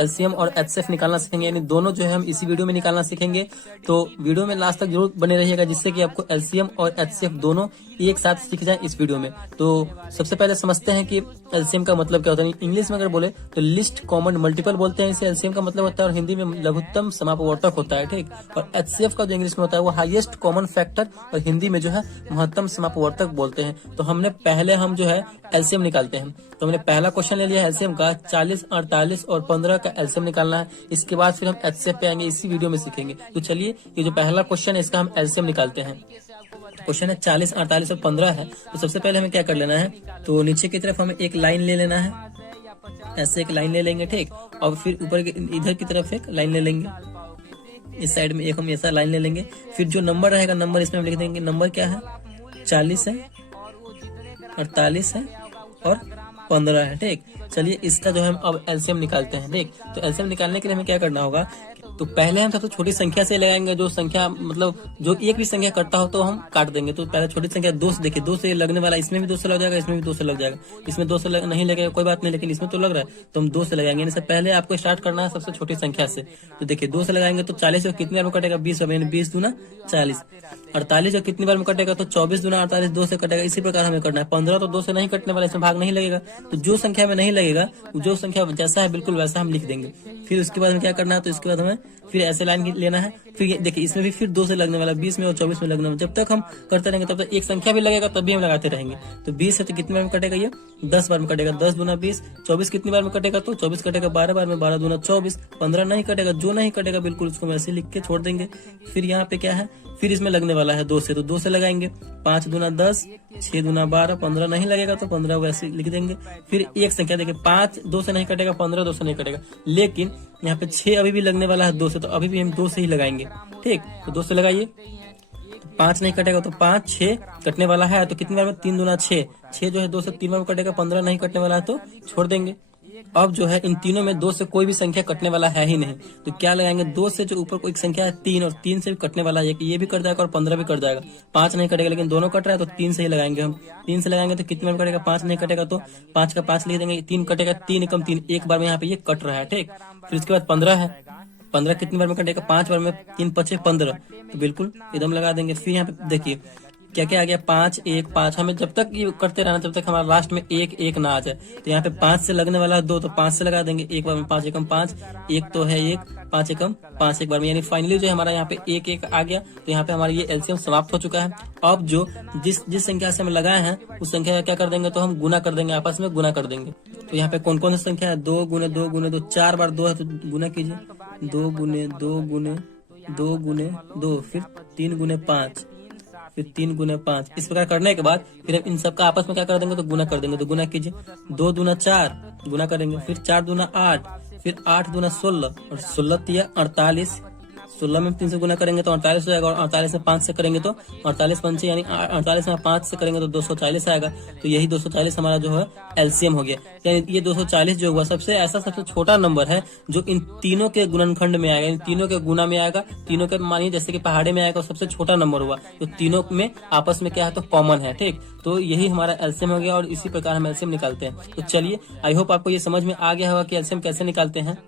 LCM और HCF निकालना सीखेंगे, यानी दोनों जो है हम इसी वीडियो में निकालना सीखेंगे। तो वीडियो में लास्ट तक जरूर बने रहिएगा, जिससे कि आपको एलसीएम और एचसीएफ दोनों एक साथ सीख जाए इस वीडियो में। तो सबसे पहले समझते हैं कि एलसीएम का मतलब क्या होता है। इंग्लिश में अगर बोले तो लिस्ट कॉमन मल्टीपल बोलते हैं इसे, एलसीएम का मतलब होता है, और हिंदी में लघुत्तम समापवर्तक होता है, ठीक। और एचसीएफ का जो इंग्लिश में होता है वो हाईएस्ट कॉमन फैक्टर, और हिंदी में जो है महत्तम समापवर्तक बोलते हैं। तो हमने पहले हम जो है एलसीएम निकालते हैं। तो हमने पहला क्वेश्चन ले लिया एलसीएम का, 40, 48 और 15 का एलसीएम निकालना है। इसके बाद फिर हम एचसीएफ पे आएंगे, इसी वीडियो में सीखेंगे। तो चलिए ये जो पहला क्वेश्चन है इसका हम एलसीएम निकालते हैं। क्वेश्चन है 40, 48 और 15 है। तो सबसे पहले हमें क्या कर लेना है, तो नीचे की तरफ हमें एक लाइन ले लेना है, ऐसे एक लाइन ले लेंगे, ठीक। और फिर ऊपर इधर की तरफ एक लाइन ले लेंगे, इस साइड में एक हम ऐसा लाइन ले लेंगे। फिर जो नंबर रहेगा नंबर इसमें हम लिख देंगे। नंबर क्या है, 40 है, 48 है और 15 है, ठीक। चलिए इसका जो है हम अब एलसीएम निकालते हैं, ठीक। तो एलसीएम निकालने के लिए हमें क्या करना होगा, तो पहले हम सबसे छोटी संख्या से लगाएंगे। जो संख्या मतलब जो एक भी संख्या करता हो तो हम काट देंगे। तो पहले छोटी संख्या 2 से, देखिए 2 से लगने वाला, इसमें भी 2 से लग जाएगा, इसमें भी 2 से लग जाएगा। इसमें 2 से नहीं लगेगा कोई बात नहीं, लेकिन इसमें तो लग रहा है तो हम 2 से लगाएंगे। इससे पहले आपको स्टार्ट करना है सबसे छोटी संख्या से। तो देखिए 2 से लगाएंगे तो 40 और कितनी बार में कटेगा, 20 बार, 20 दूना 40। 48 और कितनी बार में कटेगा, तो 24 दूना 48, 2 से कटेगा। इसी प्रकार हमें करना है। 15 तो 2 से नहीं कटने वाला, इसमें भाग नहीं लगेगा। तो जो संख्या में नहीं लगेगा, जो संख्या जैसा है बिल्कुल वैसा हम लिख देंगे। फिर उसके बाद में क्या करना है, तो इसके बाद हमें फिर ऐसे लाइन लेना है। फिर देखिए इसमें भी फिर 2 से लगने वाला, 20 में और 24 में लगने वाला। जब तक हम करते रहेंगे तब तक एक संख्या भी लगेगा, तब भी हम लगाते रहेंगे। तो 20 है तो कितनी बार में कटेगा, ये 10 बार में कटेगा। 10 दूना 20। 24 कितनी बार में कटेगा, तो 24 कटेगा 12 बार में, 12 दूना 24। 15 नहीं कटेगा, जो नहीं कटेगा बिल्कुल उसको वैसे लिख के छोड़ देंगे। फिर यहाँ पे क्या है, फिर इसमें लगने वाला है 2 से, तो 2 से लगाएंगे। 5 दूना 10, 6 दूना 12, 15 नहीं लगेगा तो 15 वैसे लिख देंगे। फिर एक संख्या देखिए 5 2 से नहीं कटेगा, 15 2 से नहीं कटेगा, लेकिन यहाँ पे 6 अभी भी लगने वाला है 2 से, तो अभी भी हम 2 से ही लगाएंगे, ठीक। तो 2 से लगाइए। 5 नहीं कटेगा तो 5, 6 कटने वाला है तो कितनी बार में, 3 दूना 6। 6 जो है 2 से 3 बार में कटेगा। 15 नहीं कटने वाला है तो छोड़ देंगे। अब जो है इन तीनों में 2 से कोई भी संख्या कटने वाला है ही नहीं, तो क्या लगाएंगे, 2 से जो ऊपर कोई संख्या है 3, और 3 से भी कटने वाला है, ये भी कट जाएगा और 15 भी कट जाएगा। 5 नहीं कटेगा, लेकिन दोनों कट रहा है तो 3 से ही लगाएंगे हम। 3 से लगाएंगे तो कितने में कटेगा, 5 नहीं कटेगा तो 5 का 5 लिख देंगे। 3 कटेगा, 3 एकम 3, एक बार में यहाँ पे ये कट रहा है, ठीक। फिर उसके बाद 15 है। 15 कितनी बार में कटेगा, 5 बार में, 3 5 15, तो बिल्कुल एकदम लगा देंगे। फिर यहाँ पे देखिए क्या क्या आ गया, 5 1 5। हमें जब तक ये करते रहना जब तक हमारा लास्ट में 1 1 ना आ जाए। तो यहाँ पे 5 से लगने वाला 2, तो 5 से लगा देंगे। एक बार में 5 एकम 5, एक तो है 1, 5 एकम 5 एक बार में, यानी फाइनली जो हमारा यहाँ पे 1 1 आ गया। तो यहाँ पे हमारा ये एलसीएम समाप्त हो चुका है। अब जो जिस संख्या से हम लगाए हैं उस संख्या का क्या कर देंगे, तो हम गुना कर देंगे, आपस में गुना कर देंगे। तो यहाँ पे कौन कौन सी संख्या है, 2 गुने 2 गुने 2, 4 बार 2 है तो गुना कीजिए। 2 गुने 2 गुने 2 गुने 2, फिर 3 गुने 5, फिर 3 गुने 5। इस प्रकार करने के बाद फिर हम इन सबका आपस में क्या कर देंगे, तो गुना कर देंगे। तो गुना कीजिए। 2 दूना 4 गुना करेंगे, फिर 4 दूना 8, फिर 8 दूना 16 और 16 तिया 48। 16 में 3 से गुना करेंगे तो 48 हो जाएगा, और 48 में 5 से करेंगे तो 48 पंचे यानी 48 में 5 से करेंगे तो 240 आएगा। तो यही 240 हमारा जो है एलसीएम हो गया। यानी ये 240 जो हुआ सबसे छोटा नंबर है जो इन तीनों के गुणनखंड में आएगा, इन तीनों के गुना में आएगा। तीनों के मानिए जैसे कि पहाड़े में आएगा, सबसे छोटा नंबर हुआ। तो तीनों में आपस में क्या है, तो कॉमन है, ठीक। तो यही हमारा एलसीएम हो गया, और इसी प्रकार हम एलसीएम निकालते हैं। तो चलिए आई होप आपको ये समझ में आ गया होगा कि एलसीएम कैसे निकालते हैं।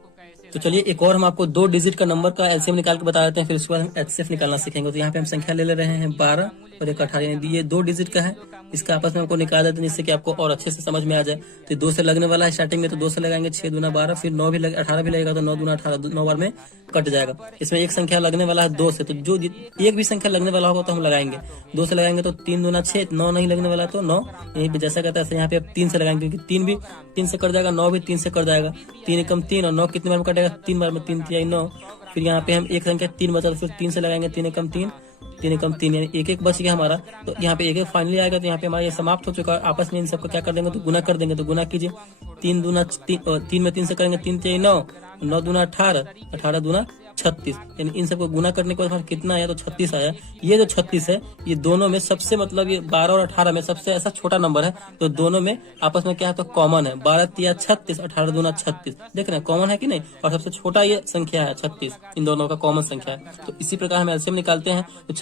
तो चलिए एक और हम आपको 2 डिजिट का नंबर का एलसीएम निकाल के बता देते हैं, फिर उसके बाद हम एचसीएफ निकालना सीखेंगे। तो यहाँ पे हम संख्या ले रहे हैं 12 और एक 18, ये 2 डिजिट का है। इसका आपस में हमको निकाल देते हैं जिससे कि आपको और अच्छे से समझ में आ जाए। तो 2 से लगने वाला है स्टार्टिंग में, तो 2 से लगाएंगे। 6 दूना 12, फिर 9 भी 18 भी लगेगा तो 9 दूना 18, 9 बार में कट जाएगा। इसमें एक संख्या लगने वाला है 2 से, तो जो एक भी संख्या लगने वाला होगा तो हम लगाएंगे। 2 से लगाएंगे तो 3 दूना 6, 9 नहीं लगने वाला तो 9 यहीं पे जैसा कहता है यहाँ पे 3 से लगाएंगे, क्योंकि 3 भी 3 से कट जाएगा, 9 भी 3 से कट जाएगा। 3 एकम 3 और 9 कितने बार में कटेगा, 3 बार में, 3 तिहाई 9। फिर यहाँ पे हम एक संख्या 3 बचा, फिर 3 से लगाएंगे। 3 एकम 3, 3 एकम 3, यानी 1 1 बच गया हमारा। तो यहाँ पे 1 1 फाइनली आएगा। तो यहाँ पे हमारा ये समाप्त हो चुका है। आपस में इन सबको क्या कर देंगे, तो गुना कर देंगे। तो गुना कीजिए। 3 दूना 3 में 3 से करेंगे, 3 तिहाई 9, 9 दूना 18, 18 दूना 36, यानी इन सबको गुना करने के बाद कितना आया, तो 36 आया। ये जो 36 है ये दोनों में सबसे मतलब ये 12 और 18 में सबसे ऐसा छोटा नंबर है। तो दोनों में आपस में क्या है, तो कॉमन है। 12 तिया 36, 18 दूना 36, देख रहे हैं कॉमन है कि नहीं। और सबसे छोटा ये संख्या है 36, इन दोनों का कॉमन संख्या है। तो इसी प्रकार हम एलसीएम निकालते हैं। तो